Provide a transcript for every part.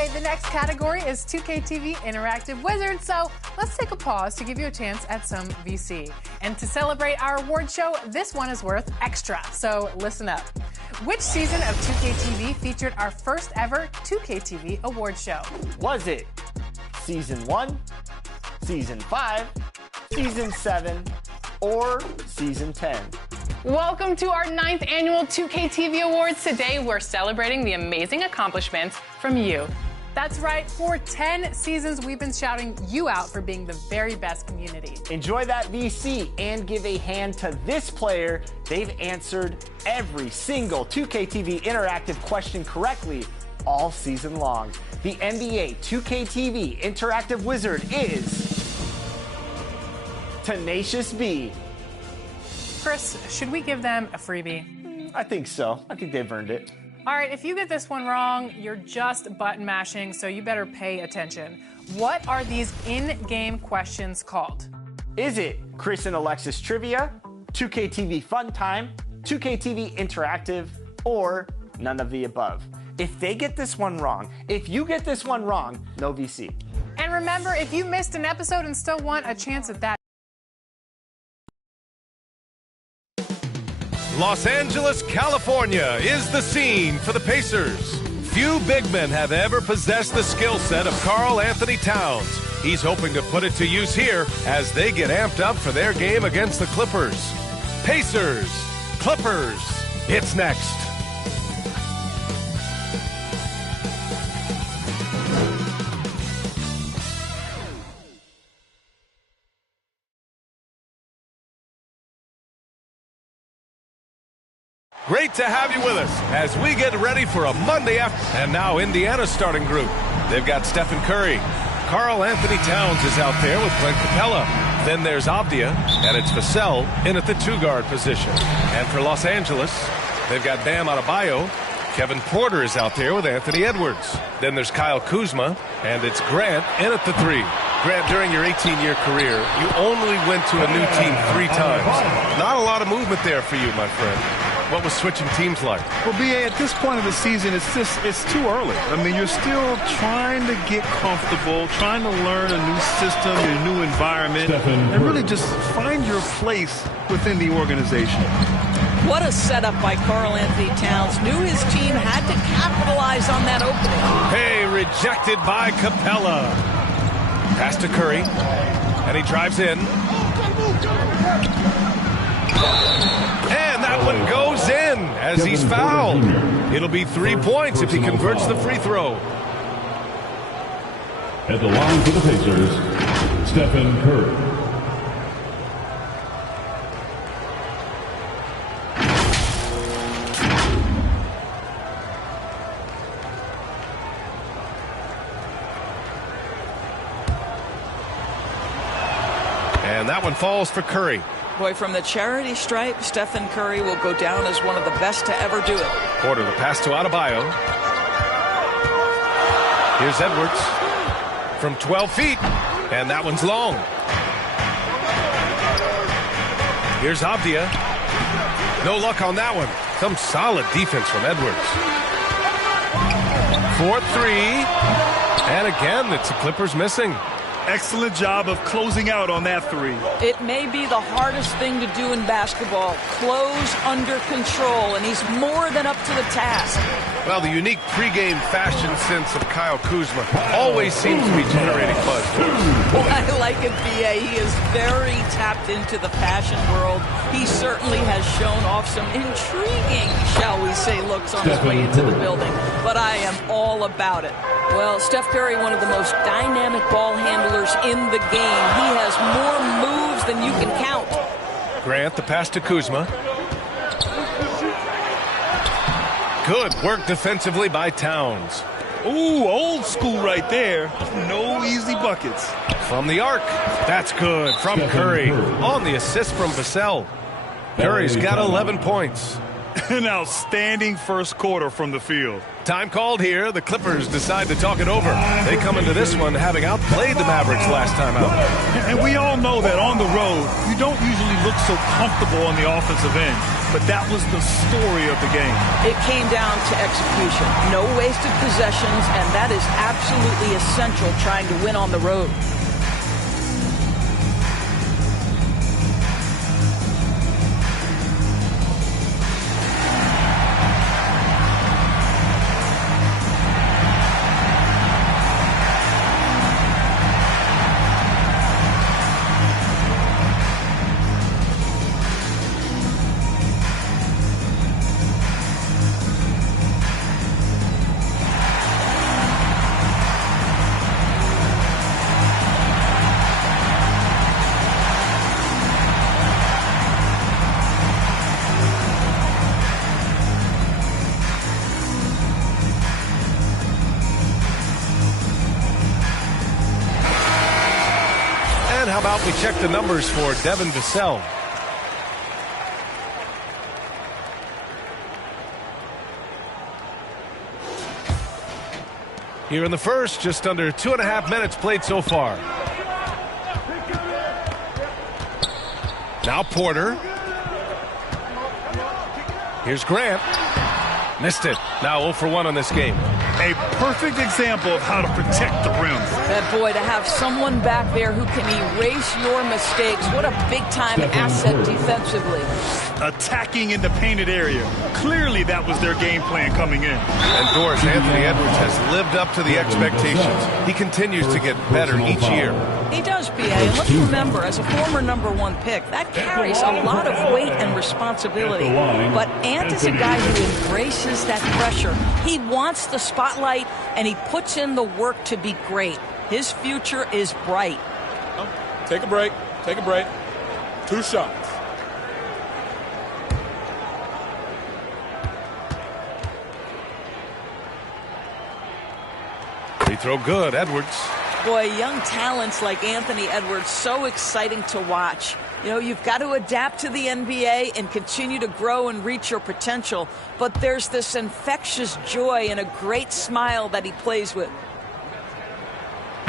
Okay, the next category is 2K TV Interactive Wizard, so let's take a pause to give you a chance at some VC. And to celebrate our award show, this one is worth extra, so listen up. Which season of 2K TV featured our first ever 2K TV award show? Was it Season 1, Season 5, Season 7, or Season 10? Welcome to our 9th annual 2K TV Awards. Today, we're celebrating the amazing accomplishments from you. That's right, for 10 seasons, we've been shouting you out for being the very best community. Enjoy that VC and give a hand to this player. They've answered every single 2K TV Interactive question correctly all season long. The NBA 2K TV Interactive Wizard is Tenacious B. Chris, should we give them a freebie? I think so. I think they've earned it. All right, if you get this one wrong, you're just button mashing, so you better pay attention. What are these in-game questions called? Is it Chris and Alexis Trivia, 2K TV Fun Time, 2K TV Interactive, or none of the above? If they get this one wrong, if you get this one wrong, no VC. And remember, if you missed an episode and still want a chance at that, Los Angeles, California is the scene for the Pacers. Few big men have ever possessed the skill set of Karl Anthony Towns. He's hoping to put it to use here as they get amped up for their game against the Clippers. Pacers, Clippers, it's next. Great to have you with us as we get ready for a Monday afternoon. And now Indiana's starting group. They've got Stephen Curry. Karl Anthony Towns is out there with Clint Capella. Then there's Avdia, and it's Vassell in at the two-guard position. And for Los Angeles, they've got Bam Adebayo. Kevin Porter is out there with Anthony Edwards. Then there's Kyle Kuzma, and it's Grant in at the three. Grant, during your 18-year career, you only went to a new team 3 times. Not a lot of movement there for you, my friend. What was switching teams like? Well, B.A., at this point of the season, it's too early. I mean, you're still trying to get comfortable, trying to learn a new system, a new environment, and really just find your place within the organization. What a setup by Karl Anthony Towns. Knew his team had to capitalize on that opening. Hey, rejected by Capella. Pass to Curry, and he drives in. And that one goes in as he's fouled. It'll be 3 points if he converts the free throw. At the line for the Pacers, Stephen Curry. And that one falls for Curry. Boy, from the charity stripe, Stephen Curry will go down as one of the best to ever do it. Porter, the pass to Adebayo. Here's Edwards from 12 feet, and that one's long. Here's Avdia. No luck on that one. Some solid defense from Edwards. 4-3, and again, it's the Clippers missing. Excellent job of closing out on that three. It may be the hardest thing to do in basketball. Close under control, and he's more than up to the task. Well, the unique pregame fashion sense of Kyle Kuzma always seems to be generating buzz. I like it, B.A. He is very tapped into the fashion world. He certainly has shown off some intriguing, shall we say, looks on his way into the building. But I am all about it. Well, Steph Curry, one of the most dynamic ball handlers in the game. He has more moves than you can count. Grant, the pass to Kuzma. Good work defensively by Towns. Ooh, old school right there. No easy buckets. From the arc. That's good. From Curry. On the assist from Vassell. Curry's got 11 points. An outstanding first quarter from the field. Time called here. The Clippers decide to talk it over. They come into this one having outplayed the Mavericks last time out. And we all know that on the road, you don't usually look so comfortable on the offensive end. but that was the story of the game. It came down to execution. No wasted possessions, and that is absolutely essential trying to win on the road. How about we check the numbers for Devin Vassell? Here in the first, just under 2.5 minutes played so far. Now Porter. Here's Grant. Missed it. Now 0 for 1 on this game. A perfect example of how to protect the rim. That boy, to have someone back there who can erase your mistakes. What a big-time asset defensively. Attacking in the painted area. Clearly that was their game plan coming in. And Doris, Anthony Edwards has lived up to the expectations. He continues to get better each year. He does, PA. And let's remember, as a former #1 pick, that carries a lot of weight and responsibility. But Ant is a guy who embraces that pressure. He wants the spotlight, and he puts in the work to be great. His future is bright. Take a break. Take a break. 2 shots. Free throw good, Edwards. Boy, young talents like Anthony Edwards, so exciting to watch. You know, you've got to adapt to the NBA and continue to grow and reach your potential. But there's this infectious joy and a great smile that he plays with.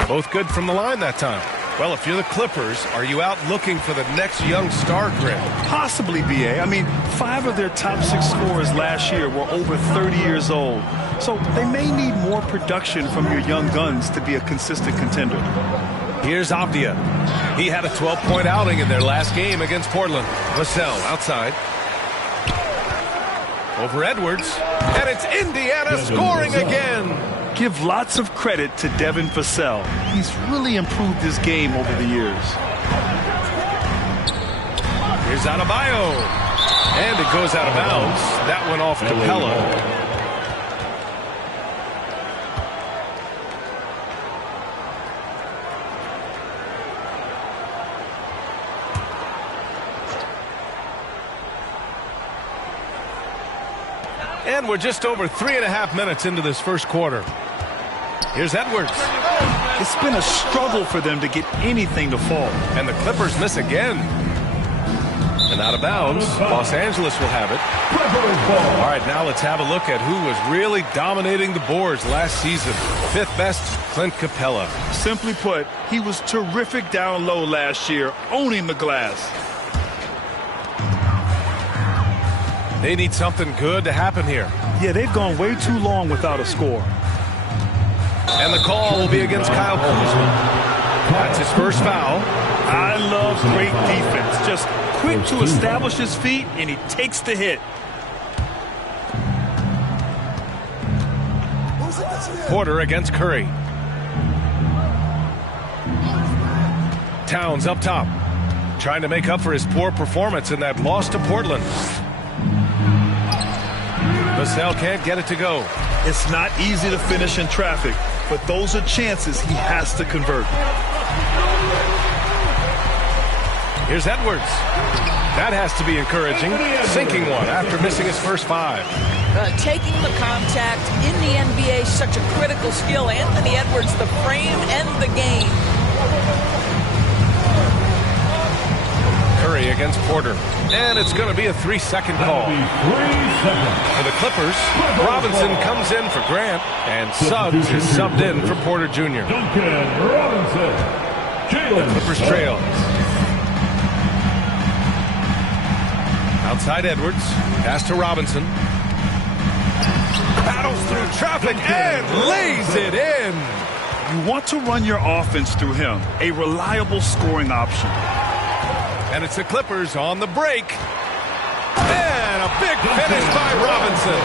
Both good from the line that time. Well, if you're the Clippers, are you out looking for the next young star, Grant? Possibly, BA. I mean, 5 of their top 6 scorers last year were over 30 years old. So they may need more production from your young guns to be a consistent contender. Here's Avdia. He had a 12-point outing in their last game against Portland. Vassell outside. Over Edwards. And it's Indiana scoring again. Give lots of credit to Devin Vassell. He's really improved his game over the years. Here's Adebayo. And it goes out of bounds. That went off Capella. And we're just over 3.5 minutes into this first quarter. Here's Edwards. It's been a struggle for them to get anything to fall. And the Clippers miss again. And out of bounds. Los Angeles will have it. All right, now let's have a look at who was really dominating the boards last season. 5th best, Clint Capella. Simply put, he was terrific down low last year, owning the glass. They need something good to happen here. Yeah, they've gone way too long without a score. And the call will be against Kyle Kuzma. That's his first foul. I love great defense. Just quick to establish his feet, and he takes the hit. Porter against Curry. Towns up top, trying to make up for his poor performance in that loss to Portland. Vassell can't get it to go. It's not easy to finish in traffic, but those are chances he has to convert. Here's Edwards. That has to be encouraging. Sinking one after missing his first 5. Taking the contact in the NBA, such a critical skill. Anthony Edwards, the frame and the game. Curry against Porter. And it's going to be a 3-second call. For the Clippers, Robinson comes in for Grant, and Suggs is subbed in for Porter Jr. The Clippers trail. Outside Edwards. Pass to Robinson. Battles through traffic and lays it in. You want to run your offense through him. A reliable scoring option. And it's the Clippers on the break. And a big finish by Robinson.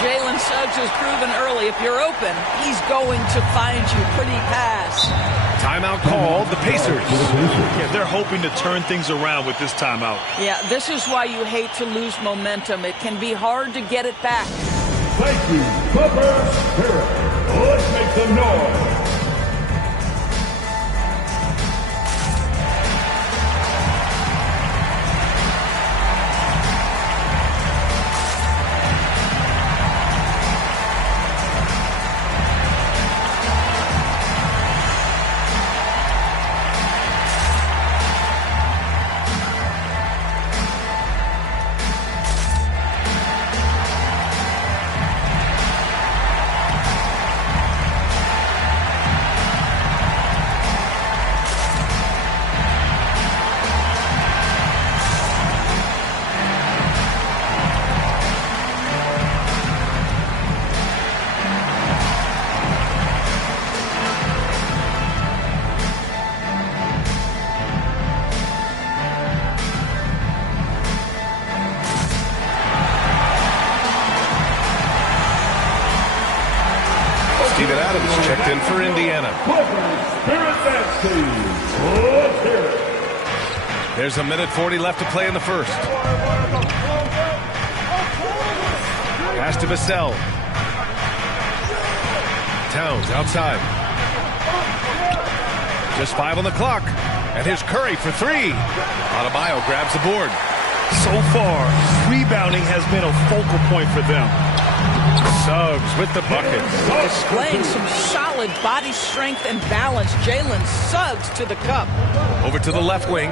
Jalen Suggs has proven early, if you're open, he's going to find you pretty pass. Timeout called, the Pacers. Yeah, they're hoping to turn things around with this timeout. Yeah, this is why you hate to lose momentum. It can be hard to get it back. Thank you, Clippers Spirit. Let's make some noise. Steven Adams checked in for Indiana. There's a minute 40 left to play in the first. Pass to Vassell. Towns outside. Just 5 on the clock. And here's Curry for 3. Adebayo grabs the board. So far, rebounding has been a focal point for them. Suggs with the bucket. Displaying some solid body strength and balance. Jalen Suggs to the cup. Over to the left wing.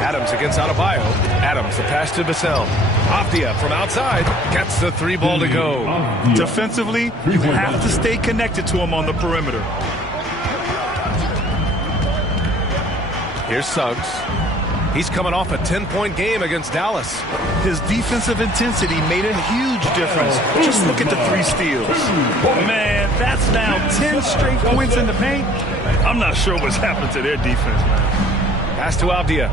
Adams against Adebayo. Adams, the pass to Vassell. Afdia from outside gets the 3 ball to go. Defensively, you have to stay connected to him on the perimeter. Here's Suggs. He's coming off a 10-point game against Dallas. His defensive intensity made a huge difference. Just look at the 3 steals. Man, that's now 10 straight points in the paint. I'm not sure what's happened to their defense, man. Pass to Avdia.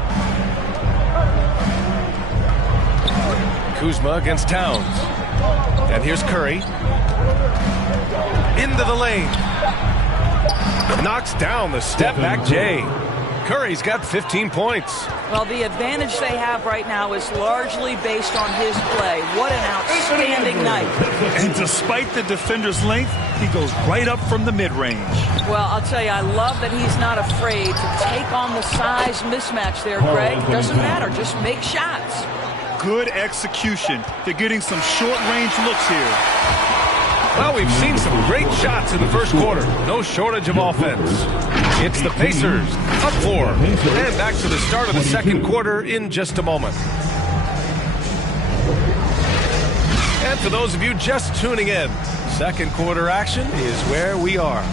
Kuzma against Towns. And here's Curry. Into the lane. Knocks down the step-back J. Curry's got 15 points. Well, the advantage they have right now is largely based on his play. What an outstanding night. And despite the defender's length, he goes right up from the mid-range. Well, I'll tell you, I love that he's not afraid to take on the size mismatch there, Greg. Doesn't matter. Just make shots. Good execution. They're getting some short-range looks here. Well, we've seen some great shots in the first quarter. No shortage of offense. It's the Pacers, up 4. And back to the start of the second quarter in just a moment. And for those of you just tuning in, second quarter action is where we are.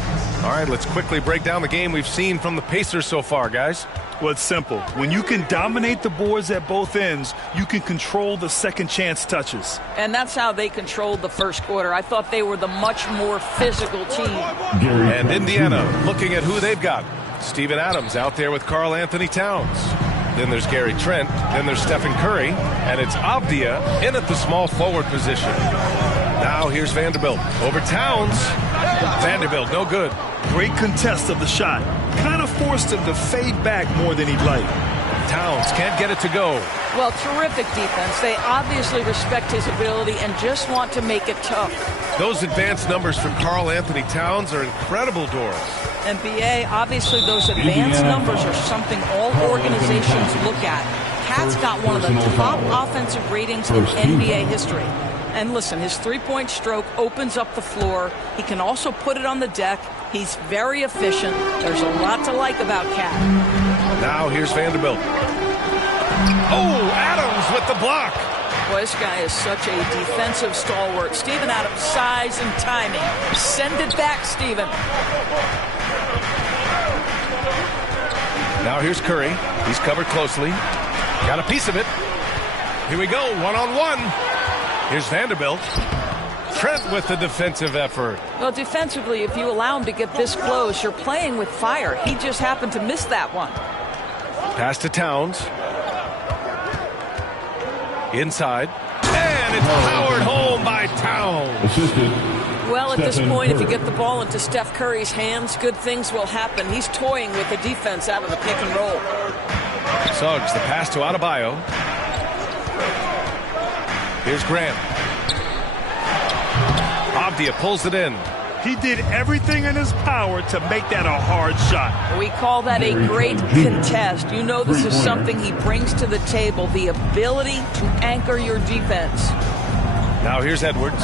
All right, let's quickly break down the game we've seen from the Pacers so far, guys. Well, it's simple. When you can dominate the boards at both ends, you can control the second chance touches. And that's how they controlled the first quarter. I thought they were the much more physical team. And Indiana looking at who they've got. Steven Adams out there with Karl Anthony Towns. Then there's Gary Trent. Then there's Stephen Curry. And it's Avdia in at the small forward position. Now here's Vanderbilt. Over Towns. Vanderbilt, no good. Great contest of the shot. Kind of forced him to fade back more than he'd like. Towns can't get it to go. Well, terrific defense. They obviously respect his ability and just want to make it tough. Those advanced numbers for Karl Anthony Towns are incredible, Doris. And BA, obviously those advanced numbers are something all organizations look at. Cat's got one of the top offensive ratings in NBA history. And listen, his three-point stroke opens up the floor. He can also put it on the deck. He's very efficient. There's a lot to like about Cat. Now here's Vanderbilt. Oh, Adams with the block. Boy, this guy is such a defensive stalwart. Steven Adams, size and timing. Send it back, Steven. Now here's Curry. He's covered closely. Got a piece of it. Here we go, one-on-one. Here's Vanderbilt. Trent with the defensive effort. Well, defensively, if you allow him to get this close, you're playing with fire. He just happened to miss that one. Pass to Towns. Inside. And it's powered home by Towns. Well, at this point, if you get the ball into Steph Curry's hands, good things will happen. He's toying with the defense out of the pick and roll. Suggs, the pass to Adebayo. Here's Graham. Avdia pulls it in. He did everything in his power to make that a hard shot. We call that a great contest. You know this is something he brings to the table, the ability to anchor your defense. Now here's Edwards.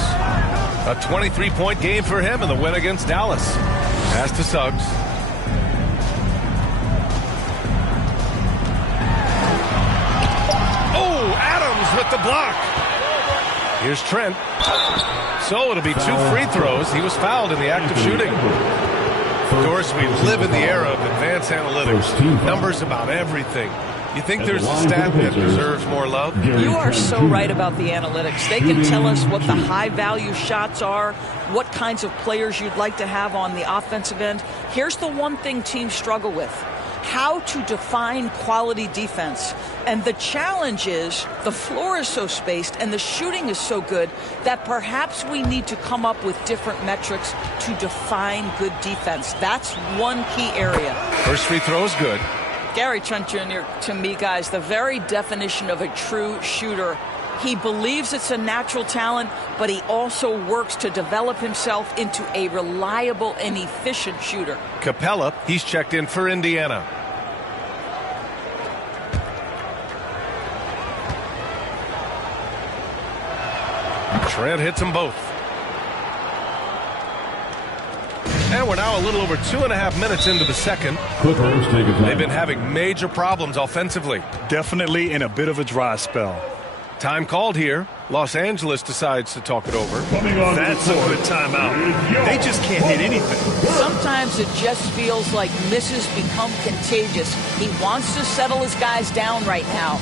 A 23-point game for him in the win against Dallas. Pass to Suggs. Oh, Adams with the block. Here's Trent. So it'll be 2 free throws. He was fouled in the act of shooting. Of course, we live in the era of advanced analytics. Numbers about everything. You think there's a stat that deserves more love? You are so right about the analytics. They can tell us what the high-value shots are, what kinds of players you'd like to have on the offensive end. Here's the one thing teams struggle with: how to define quality defense. And the challenge is the floor is so spaced and the shooting is so good that perhaps we need to come up with different metrics to define good defense. That's one key area. First free throw is good. Gary Trent Jr., to me, guys, the very definition of a true shooter. He believes it's a natural talent, but he also works to develop himself into a reliable and efficient shooter. Capella, he's checked in for Indiana. Trent hits them both. And we're now a little over 2.5 minutes into the second. They've been having major problems offensively. Definitely in a bit of a dry spell. Time called here. Los Angeles decides to talk it over. That's a good timeout. They just can't hit anything. Sometimes it just feels like misses become contagious. He wants to settle his guys down right now.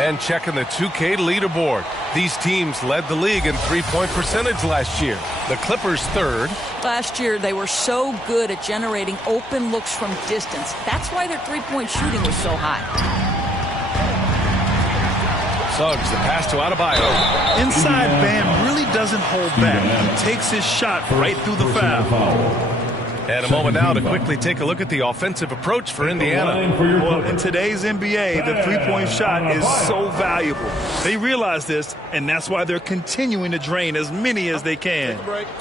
And checking the 2K leaderboard. These teams led the league in three-point percentage last year. The Clippers third. Last year, they were so good at generating open looks from distance. That's why their three-point shooting was so high. Suggs, the pass to Adebayo. Inside Bam really doesn't hold back. He takes his shot right through the foul. And a moment now to quickly take a look at the offensive approach for Indiana. Well, in today's NBA, the three-point shot is so valuable. They realize this, and that's why they're continuing to drain as many as they can.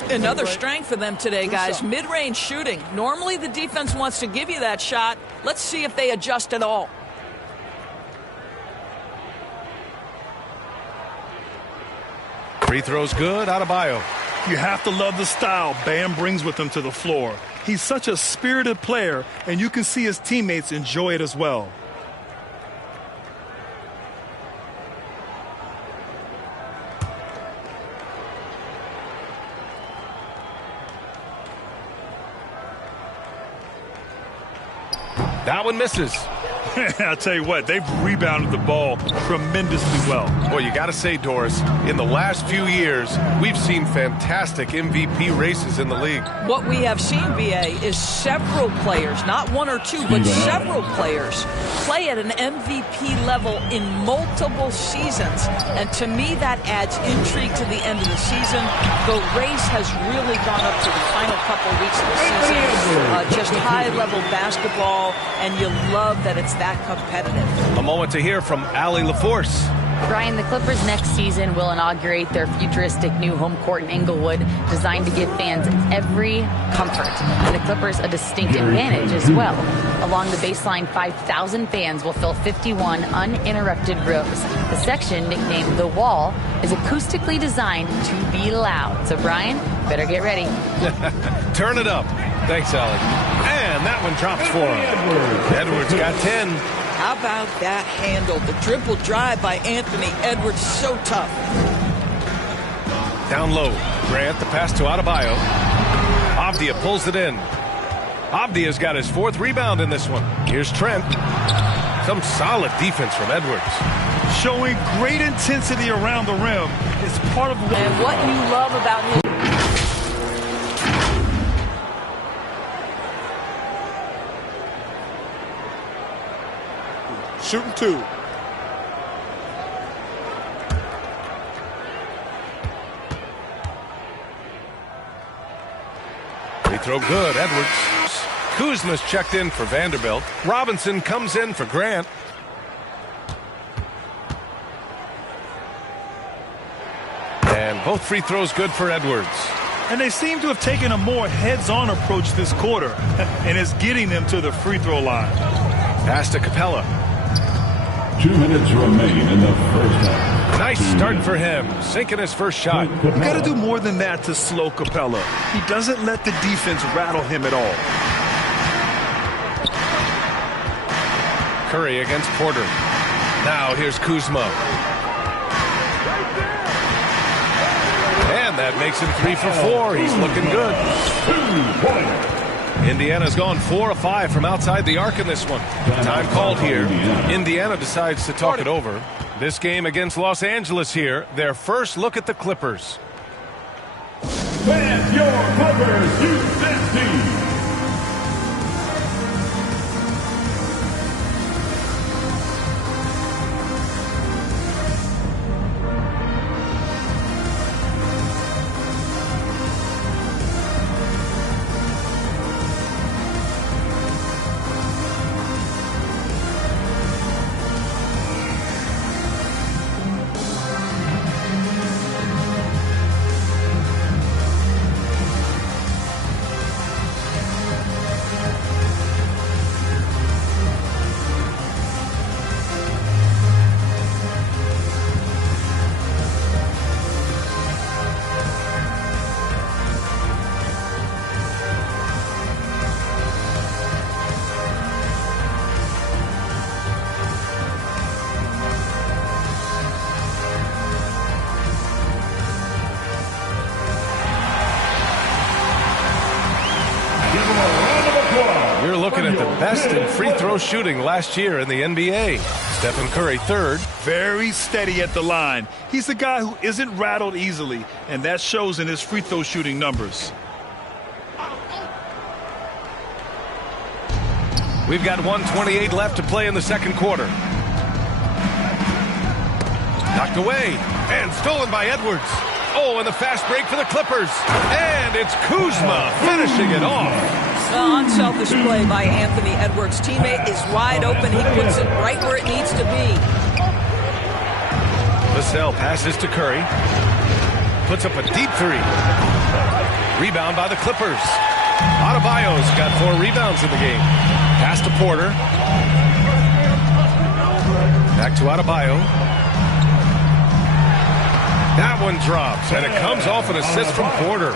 Another strength for them today, guys, mid-range shooting. Normally the defense wants to give you that shot. Let's see if they adjust at all. Free throw's good. Adebayo. You have to love the style Bam brings with him to the floor. He's such a spirited player, and you can see his teammates enjoy it as well. That one misses. I'll tell you what, they've rebounded the ball tremendously well. Well, you got to say, Doris, in the last few years, we've seen fantastic MVP races in the league. What we have seen, BA, is several players, not one or two, but several players play at an MVP level in multiple seasons. And to me, that adds intrigue to the end of the season. The race has really gone up to the final couple weeks of the season. Just high-level basketball, and you love that it's that competitive. A moment to hear from Allie LaForce. Brian, the Clippers next season will inaugurate their futuristic new home court in Inglewood, designed to give fans every comfort. And the Clippers a distinct advantage as well. Along the baseline, 5,000 fans will fill 51 uninterrupted rows. The section, nicknamed The Wall, is acoustically designed to be loud. So, Brian, better get ready. Turn it up. Thanks, Allie. And that one drops for him. Edwards got 10. How about that handle? The dribble drive by Anthony Edwards, so tough. Down low. Grant, the pass to Adebayo. Avdia pulls it in. Avdia's got his 4th rebound in this one. Here's Trent. Some solid defense from Edwards. Showing great intensity around the rim is part of and what you love about him. Shooting 2. Free throw good, Edwards. Kuzma's checked in for Vanderbilt. Robinson comes in for Grant. And both free throws good for Edwards. And they seem to have taken a more heads-on approach this quarter, and it's getting them to the free throw line. Pass to Capella. 2 minutes remain in the first half. Nice start for him, sinking his first shot. You got to do more than that to slow Capella. He doesn't let the defense rattle him at all. Curry against Porter. Now here's Kuzma. And that makes him 3 for 4. He's looking good. 2 points. Indiana's gone 4 of 5 from outside the arc in this one. Time called here. Indiana decides to talk it over. This game against Los Angeles here. Their first look at the Clippers. Fans, your Clippers, USA. Looking at the best in free throw shooting last year in the NBA. Stephen Curry 3rd. Very steady at the line. He's a guy who isn't rattled easily, and that shows in his free throw shooting numbers. We've got 1:28 left to play in the second quarter. Knocked away and stolen by Edwards. Oh, and the fast break for the Clippers. And it's Kuzma finishing it off. On self-display by Anthony Edwards. Teammate is wide open. He puts it right where it needs to be. Vassell passes to Curry. Puts up a deep 3. Rebound by the Clippers. Adebayo's got 4 rebounds in the game. Pass to Porter. Back to Adebayo. That one drops, and it comes off an assist from Porter.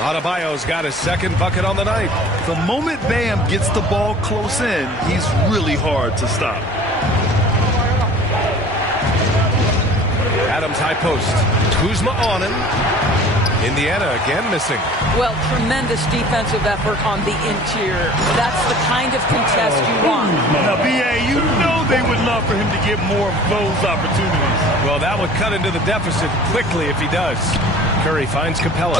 Adebayo's got his 2nd bucket on the night. The moment Bam gets the ball close in, he's really hard to stop. Adams high post. Kuzma on him. Indiana again missing. Well, tremendous defensive effort on the interior. That's the kind of contest you want. Now, B.A., you love for him to get more of those opportunities. Well, that would cut into the deficit quickly if he does. Curry finds Capella.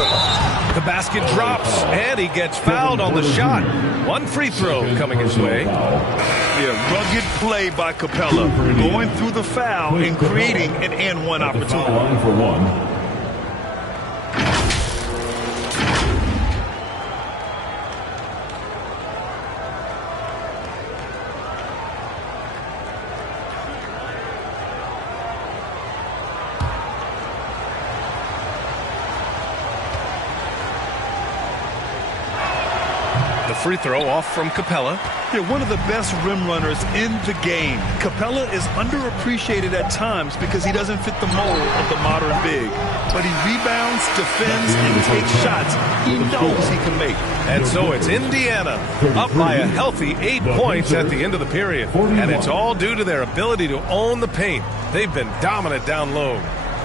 The basket drops, and he gets fouled on the shot. One free throw coming his way. Yeah, rugged play by Capella, going through the foul and creating an and-one opportunity. Line for one. Free throw off from Capella. Yeah, one of the best rim runners in the game. Capella is underappreciated at times because he doesn't fit the mold of the modern big. But he rebounds, defends, and takes shots he knows he can make. And so it's Indiana up by a healthy 8 points at the end of the period. And it's all due to their ability to own the paint. They've been dominant down low.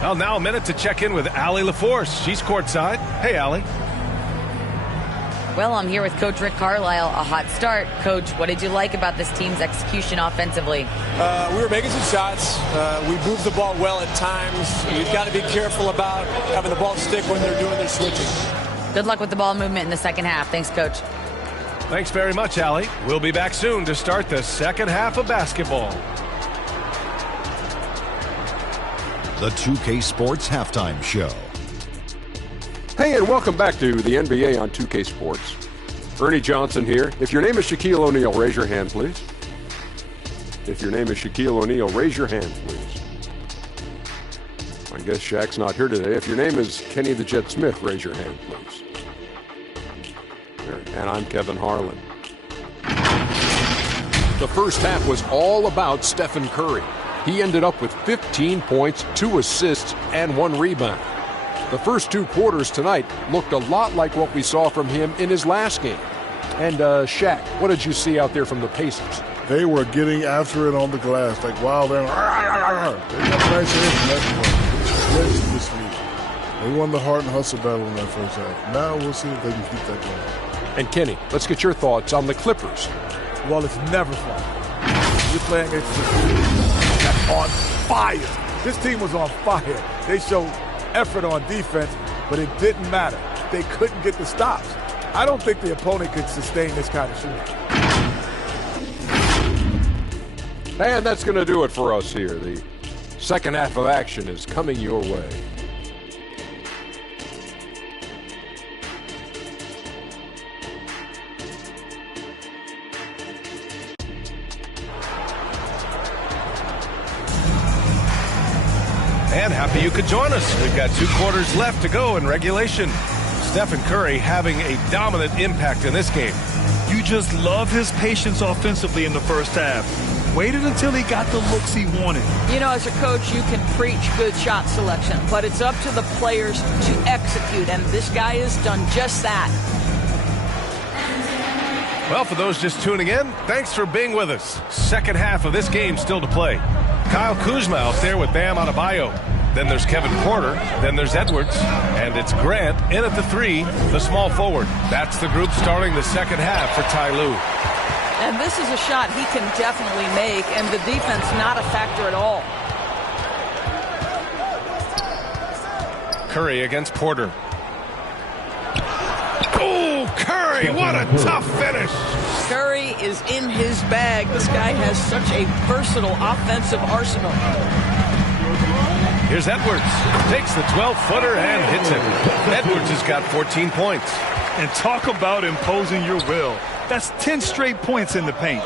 Well, now a minute to check in with Allie LaForce. She's courtside. Hey, Allie. Well, I'm here with Coach Rick Carlisle. A hot start. Coach, what did you like about this team's execution offensively? We were making some shots. We moved the ball well at times. You've got to be careful about having the ball stick when they're doing their switching. Good luck with the ball movement in the second half. Thanks, Coach. Thanks very much, Allie. We'll be back soon to start the second half of basketball. The 2K Sports Halftime Show. Hey, and welcome back to the NBA on 2K Sports. Ernie Johnson here. If your name is Shaquille O'Neal, raise your hand, please. If your name is Shaquille O'Neal, raise your hand, please. I guess Shaq's not here today. If your name is Kenny the Jet Smith, raise your hand, please. There. And I'm Kevin Harlan. The first half was all about Stephen Curry. He ended up with 15 points, 2 assists, and 1 rebound. The first 2 quarters tonight looked a lot like what we saw from him in his last game. And Shaq, what did you see out there from the Pacers? They were getting after it on the glass, like wild. They got nice hits from that point. This week. They won the heart and hustle battle in that first half. Now we'll see if they can keep that going. And Kenny, let's get your thoughts on the Clippers. Well, it's never fun. You're playing against a team that's on fire. This team was on fire. They showed effort on defense, but it didn't matter. They couldn't get the stops. I don't think the opponent could sustain this kind of shooting. And that's going to do it for us here. The second half of action is coming your way. And happy you could join us. We've got 2 quarters left to go in regulation. Stephen Curry having a dominant impact in this game. You just love his patience offensively in the first half. Waited until he got the looks he wanted. You know, as a coach, you can preach good shot selection, but it's up to the players to execute, and this guy has done just that. Well, for those just tuning in, thanks for being with us. Second half of this game still to play. Kyle Kuzma out there with Bam Adebayo. Then there's Kevin Porter. Then there's Edwards. And it's Grant in at the 3, the small forward. That's the group starting the second half for Ty Lue. And this is a shot he can definitely make, and the defense not a factor at all. Curry against Porter. Oh, Curry, what a tough finish. Curry is in his bag. This guy has such a versatile offensive arsenal. Here's Edwards. Takes the 12-footer and hits it. Edwards has got 14 points. And talk about imposing your will. That's 10 straight points in the paint.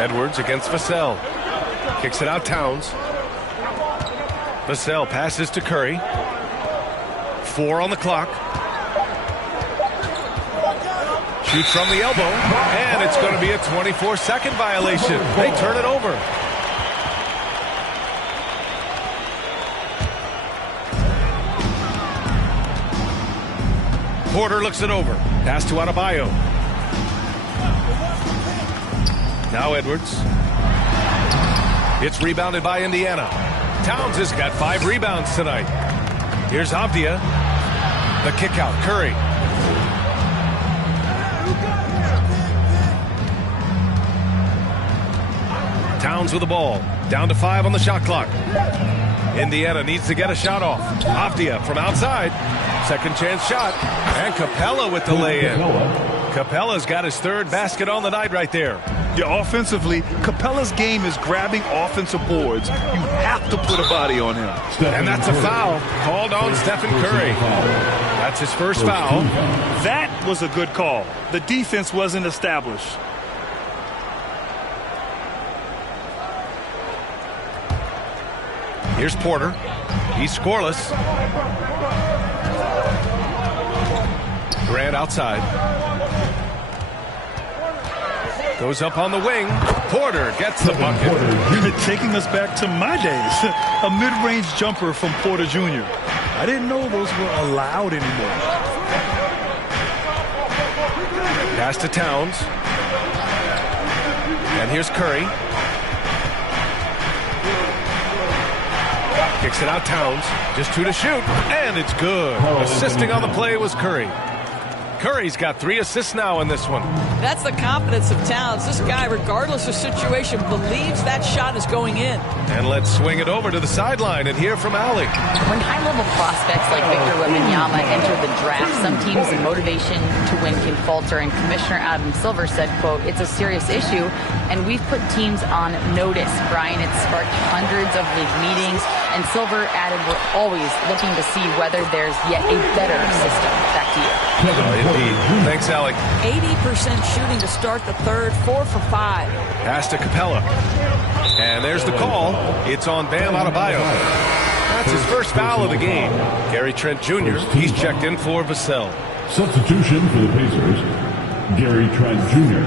Edwards against Vassell. Kicks it out Towns. Vassell passes to Curry. 4 on the clock. Shoots from the elbow, and it's going to be a 24-second violation. They turn it over. Porter looks it over. Pass to Adebayo. Now Edwards. It's rebounded by Indiana. Towns has got 5 rebounds tonight. Here's Avdia. The kick out. Curry. Towns with the ball. Down to 5 on the shot clock. Indiana needs to get a shot off. Avdia from outside. Second chance shot. And Capella with the lay-in. Capella's got his third basket on the night right there. Yeah, offensively, Capella's game is grabbing offensive boards. You have to put a body on him. And that's a foul called on Stephen Curry. That's his first foul. That was a good call. The defense wasn't established. Here's Porter. He's scoreless. Grant outside. Goes up on the wing. Porter gets the bucket. You're taking us back to my days. A mid-range jumper from Porter Jr. I didn't know those were allowed anymore. Pass to Towns. And here's Curry. Kicks it out, Towns. Just 2 to shoot. And it's good. Assisting on the play was Curry. Curry's got 3 assists now in this one. That's the confidence of Towns. This guy, regardless of situation, believes that shot is going in. And let's swing it over to the sideline and hear from Allie. When high-level prospects like Victor Wembanyama enter the draft, some teams' motivation to win can falter, and Commissioner Adam Silver said, quote, "It's a serious issue, and we've put teams on notice." Brian, it's sparked hundreds of league meetings, and Silver added, "We're always looking to see whether there's yet a better system." Back to you. Indeed. Thanks, Allie. 80% shooting to start the third, 4 for 5. Pass to Capella. And there's the call. It's on Bam Adebayo. That's his first foul of the game. Gary Trent Jr., he's checked in for Vassell. Substitution for the Pacers, Gary Trent Jr.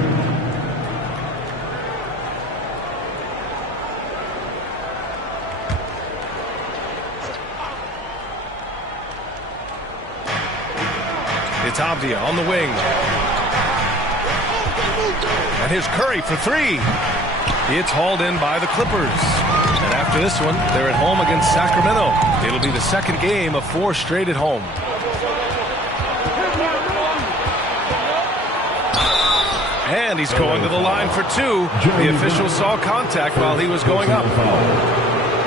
It's Avdia on the wing. And here's Curry for 3. It's hauled in by the Clippers. And after this one, they're at home against Sacramento. It'll be the second game of 4 straight at home. And he's going to the line for 2. The official saw contact while he was going up.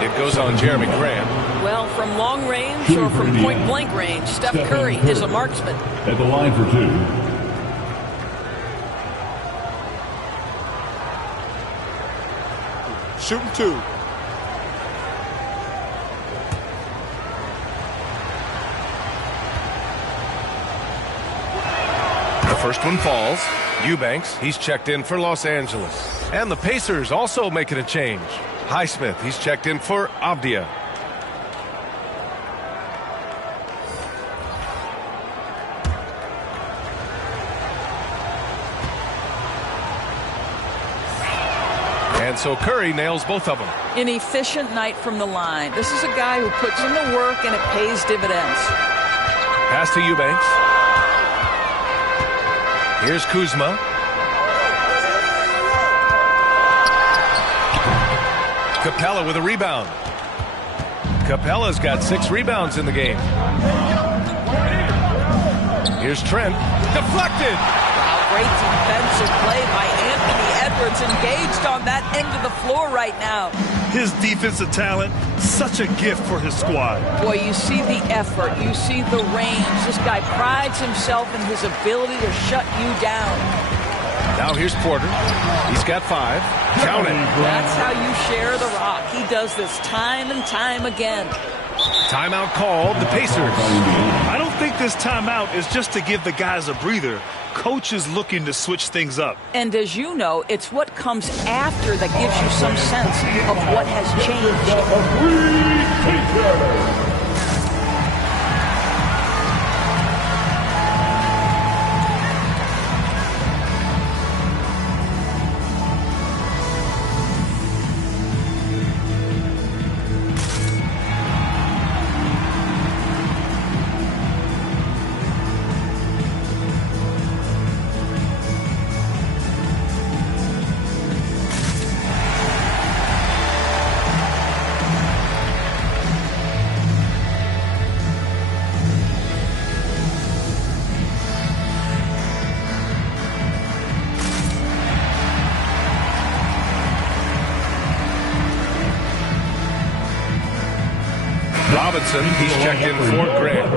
It goes on Jeremy Grant. Well, from long range or from point-blank range, Steph Curry is a marksman. At the line for 2. Shooting 2. The first one falls. Eubanks, he's checked in for Los Angeles. And the Pacers also making a change. Highsmith, he's checked in for Avdia. And so Curry nails both of them. An efficient night from the line. This is a guy who puts in the work and it pays dividends. Pass to Eubanks. Here's Kuzma. Capella with a rebound. Capella's got 6 rebounds in the game. Here's Trent. Deflected. Wow, great defensive play by Anthony Edwards, engaged on that end of the floor right now. His defensive talent, such a gift for his squad. Boy, you see the effort, you see the range. This guy prides himself in his ability to shut you down. Now here's Porter. He's got 5. Count it. That's how you share the rock. He does this time and time again. Timeout called. The Pacers. I don't think this timeout is just to give the guys a breather. Coach is looking to switch things up. And as you know, it's what comes after that gives you some sense of what has changed. Robinson. He's checked in for Grant.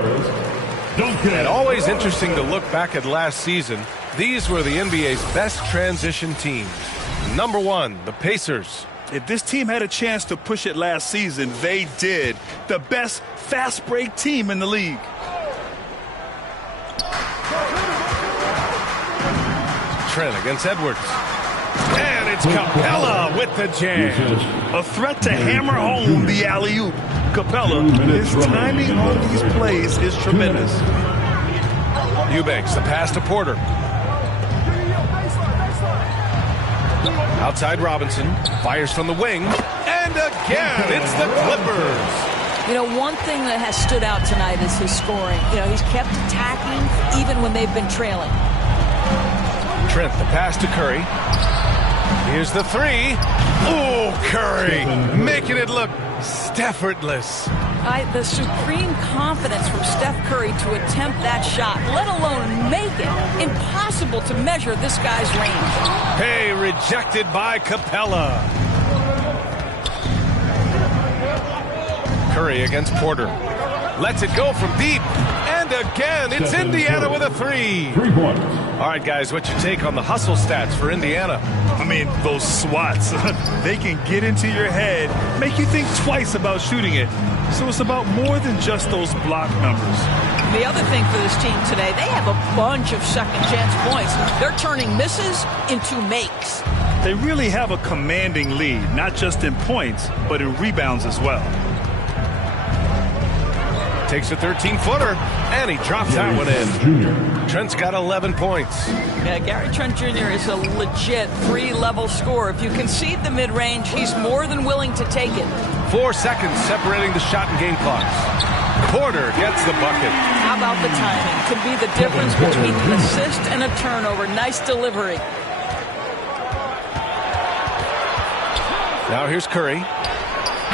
And always interesting to look back at last season. These were the NBA's best transition teams. Number 1, the Pacers. If this team had a chance to push it last season, they did. The best fast break team in the league. Trent against Edwards. And it's Capella with the jam. A threat to hammer home the alley-oop. Capella, his timing on these plays is tremendous. Eubanks, the pass to Porter. Outside Robinson, fires from the wing, and again, it's the Clippers. You know, one thing that has stood out tonight is his scoring. You know, he's kept attacking even when they've been trailing. Trent, the pass to Curry. Here's the 3. Oh, Curry, making it look effortless. The supreme confidence from Steph Curry to attempt that shot, let alone make it. Impossible to measure this guy's range. Hey, rejected by Capella. Curry against Porter. Lets it go from deep. And again, it's Indiana with a 3. 3 points. All right, guys, what's your take on the hustle stats for Indiana? I mean, those swats, they can get into your head, make you think twice about shooting it. So it's about more than just those block numbers. The other thing for this team today, they have a bunch of second chance points. They're turning misses into makes. They really have a commanding lead, not just in points, but in rebounds as well. Takes a 13-footer, and he drops that one in. Trent's got 11 points. Yeah, Gary Trent Jr. is a legit 3-level scorer. If you concede the mid-range, he's more than willing to take it. 4 seconds separating the shot and game clocks. Porter gets the bucket. How about the timing? Could be the difference between an assist and a turnover. Nice delivery. Now here's Curry.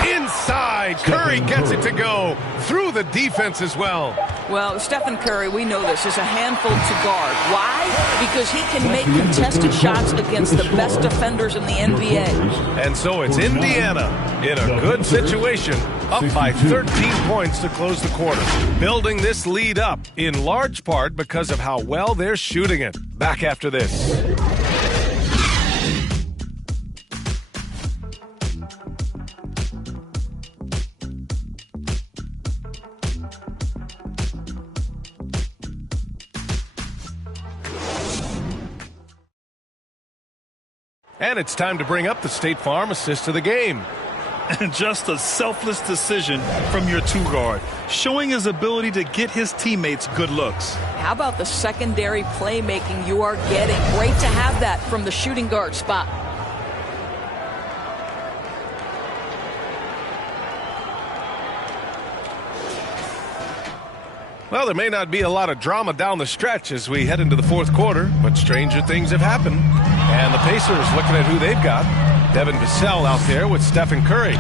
Inside, Curry gets it to go through the defense as well. Well, Stephen Curry, we know this, is a handful to guard. Why? Because he can make contested shots against the best defenders in the NBA. And so it's Indiana in a good situation, up by 13 points to close the quarter. Building this lead up in large part because of how well they're shooting it. Back after this. And it's time to bring up the State Farm assist of the game. And just a selfless decision from your 2-guard, showing his ability to get his teammates good looks. How about the secondary playmaking you are getting? Great to have that from the shooting guard spot. Well, there may not be a lot of drama down the stretch as we head into the fourth quarter, but stranger things have happened. And the Pacers looking at who they've got. Devin Vassell out there with Stephen Curry.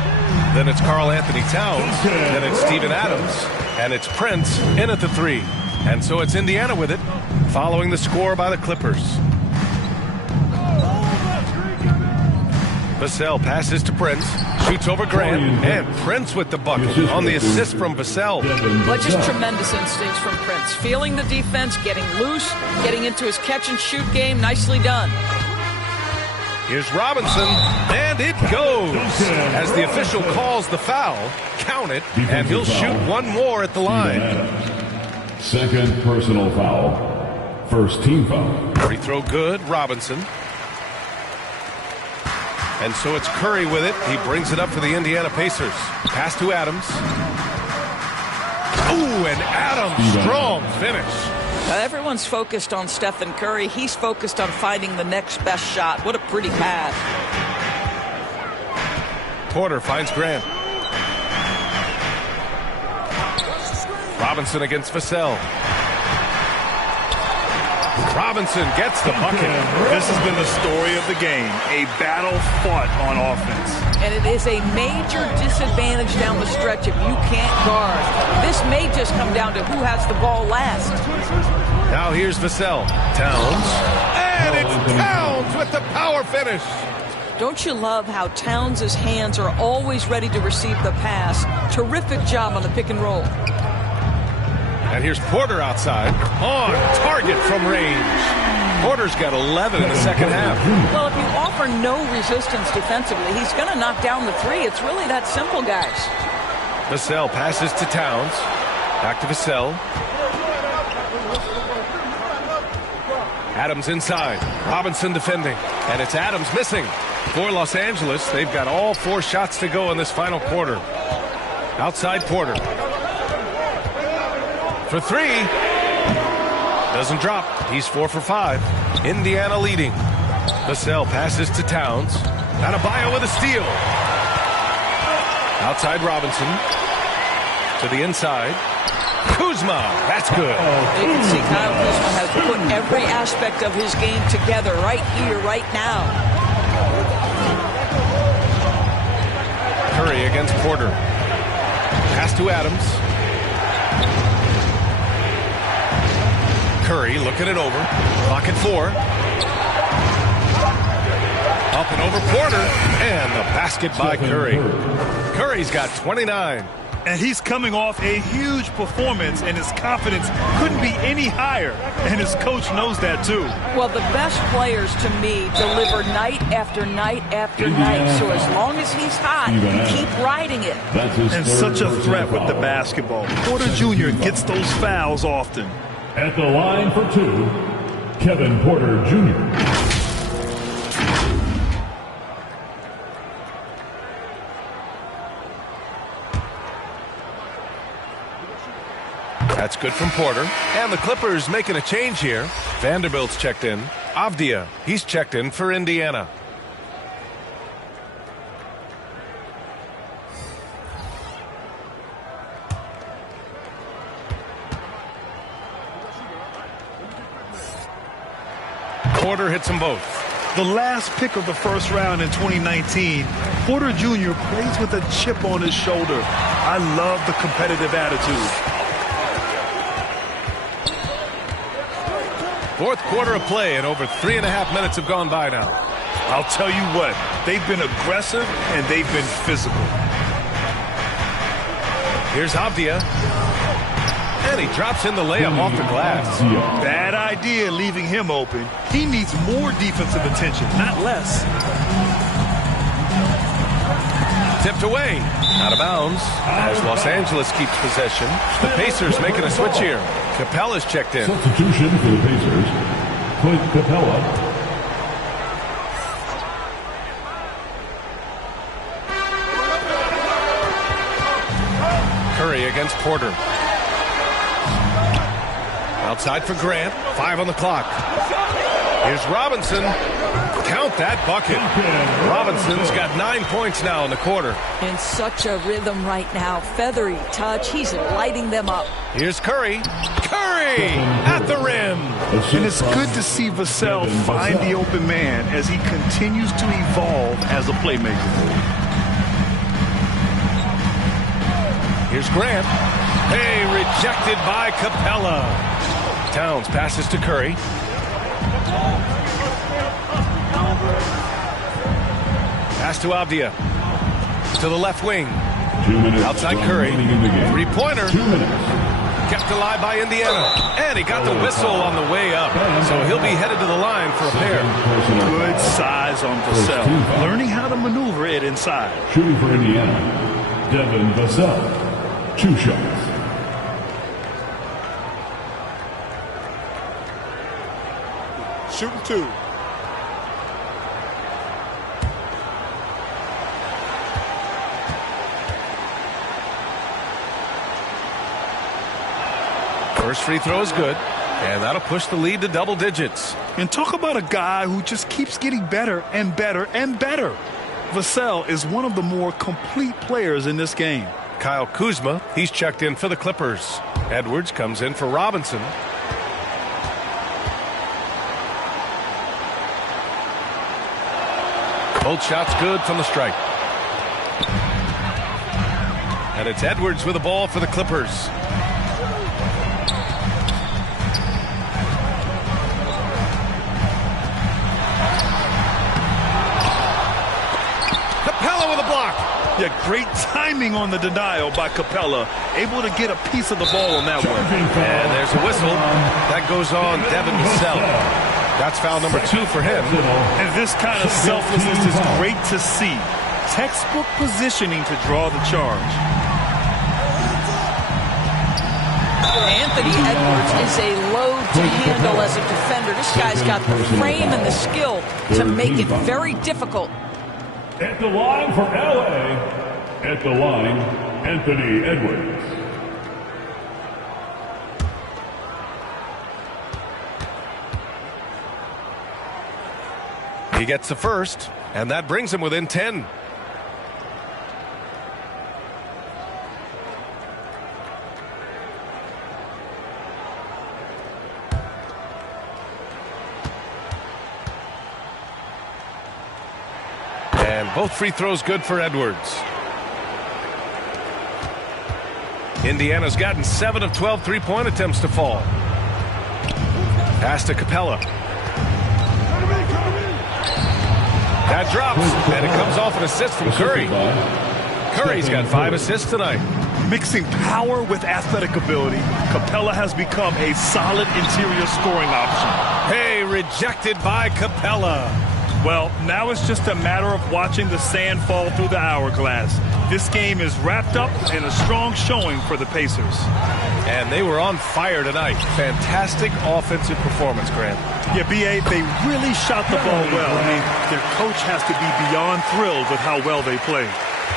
Then it's Karl Anthony Towns. Then it's Steven Adams. And it's Prince in at the 3. And so it's Indiana with it, following the score by the Clippers. Vassell passes to Prince, shoots over Grant, and Prince with the bucket on the assist from Vassell. But just tremendous instincts from Prince. Feeling the defense, getting loose, getting into his catch-and-shoot game. Nicely done. Here's Robinson, and it goes. As the official calls the foul, count it, and he'll shoot one more at the line. Second personal foul. First team foul. Free throw good, Robinson. And so it's Curry with it. He brings it up for the Indiana Pacers. Pass to Adams. Ooh, and Adams, strong finish. Now everyone's focused on Stephen Curry. He's focused on finding the next best shot. What a pretty pass. Porter finds Grant. Robinson against Vassell. Robinson gets the bucket. This has been the story of the game. A battle fought on offense. And it is a major disadvantage down the stretch if you can't guard. This may just come down to who has the ball last. Now here's Vassell. Towns. And it's Towns with the power finish. Don't you love how Towns' hands are always ready to receive the pass? Terrific job on the pick and roll. And here's Porter outside. On target from range. Porter's got 11 in the second half. Well, if you offer no resistance defensively, he's going to knock down the three. It's really that simple, guys. Vassell passes to Towns. Back to Vassell. Adams inside. Robinson defending. And it's Adams missing. For Los Angeles, they've got all 4 shots to go in this final quarter. Outside Porter. For 3. Doesn't drop. He's 4 for 5. Indiana leading. Vassell passes to Towns. Adebayo with a steal. Outside Robinson. To the inside. Kuzma. That's good. You can see Kyle Kuzma has put every aspect of his game together right here, right now. Curry against Porter. Pass to Adams. Curry looking it over. Clock at 4. Up and over Porter. And the basket by Curry. Curry's got 29. And he's coming off a huge performance, and his confidence couldn't be any higher. And his coach knows that, too. Well, the best players, to me, deliver night after night after night. So as long as he's hot, keep riding it. And such a threat with the basketball. Porter Jr. gets those fouls often. At the line for 2, Kevin Porter Jr. That's good from Porter. And the Clippers making a change here. Vanderbilt's checked in. Avdia, he's checked in for Indiana. Porter hits them both. The last pick of the first round in 2019, Porter Jr. plays with a chip on his shoulder. I love the competitive attitude. Fourth quarter of play, and over 3.5 minutes have gone by now. I'll tell you what, they've been aggressive and they've been physical. Here's Avdia. And he drops in the layup off the glass. Bad idea leaving him open. He needs more defensive attention, not less. Tipped away. Out of bounds as Los Angeles keeps possession. The Pacers making a switch here. Capella's checked in. Substitution for the Pacers. Clint Capella. Curry against Porter. Outside for Grant. 5 on the clock. Here's Robinson. Count that bucket. Robinson's got 9 points now in the quarter. In such a rhythm right now. Feathery touch. He's lighting them up. Here's Curry. Curry at the rim. And it's good to see Vassell find the open man as he continues to evolve as a playmaker. Here's Grant. Hey, rejected by Capella. Towns passes to Curry. Pass to Avdia. To the left wing. 2 minutes. Outside Curry. 3-pointer. 2 minutes. Kept alive by Indiana. And he got the whistle on the way up. So he'll be headed to the line for a pair. Good size on Vassell. Learning how to maneuver it inside. Shooting for Indiana, Devin Vassell. 2 shots. Shooting 2. First free throw is good, and that'll push the lead to double digits. And talk about a guy who just keeps getting better and better and better. Vassell is one of the more complete players in this game. Kyle Kuzma, he's checked in for the Clippers. Edwards comes in for Robinson. Both shots good from the strike. And it's Edwards with the ball for the Clippers. Yeah, great timing on the denial by Capella. Able to get a piece of the ball on that one. And there's a whistle. That goes on Devin Vassell. That's foul number 2 for him. And this kind of selflessness is great to see. Textbook positioning to draw the charge. Anthony Edwards is a load to handle as a defender. This guy's got the frame and the skill to make it very difficult. At the line for LA, at the line, Anthony Edwards. He gets the first, and that brings him within 10. And both free throws good for Edwards. Indiana's gotten 7 of 12 three-point attempts to fall. Pass to Capella. That drops, and it comes off an assist from Curry. Curry's got 5 assists tonight. Mixing power with athletic ability, Capella has become a solid interior scoring option. Hey, rejected by Capella. Well, now it's just a matter of watching the sand fall through the hourglass. This game is wrapped up in a strong showing for the Pacers. And they were on fire tonight. Fantastic offensive performance, Grant. Yeah, B.A., they really shot the ball well. I mean, their coach has to be beyond thrilled with how well they played.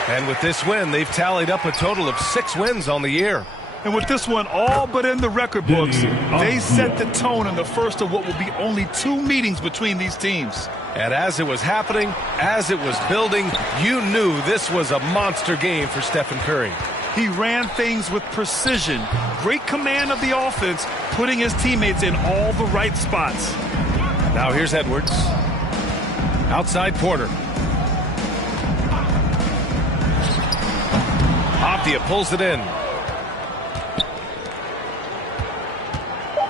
And with this win, they've tallied up a total of 6 wins on the year. And with this one all but in the record books, they set the tone in the first of what will be only 2 meetings between these teams. And as it was happening, as it was building, you knew this was a monster game for Stephen Curry. He ran things with precision, great command of the offense, putting his teammates in all the right spots. Now here's Edwards. Outside Porter. Abdia pulls it in.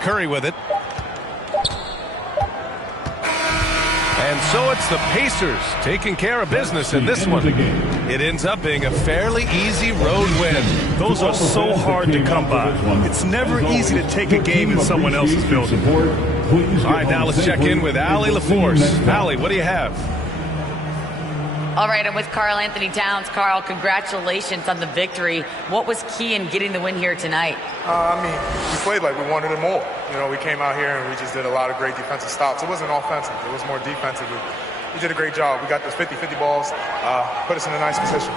Curry with it. And so it's the Pacers taking care of business in this one. It ends up being a fairly easy road win. Those are so hard to come by. It's never easy to take a game in someone else's building. All right, now let's check in with Allie LaForce. Allie, what do you have? All right, I'm with Karl Anthony Towns. Karl, congratulations on the victory. What was key in getting the win here tonight? We played like we wanted it more. You know, we came out here and we just did a lot of great defensive stops. It wasn't offensive. It was more defensive. We did a great job. We got those 50-50 balls, put us in a nice position.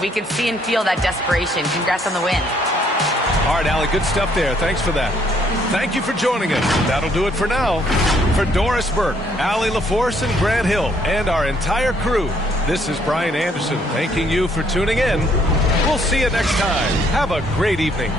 We can see and feel that desperation. Congrats on the win. All right, Allie, good stuff there. Thanks for that. Thank you for joining us. That'll do it for now. For Doris Burke, Allie LaForce, and Grant Hill, and our entire crew, this is Brian Anderson thanking you for tuning in. We'll see you next time. Have a great evening.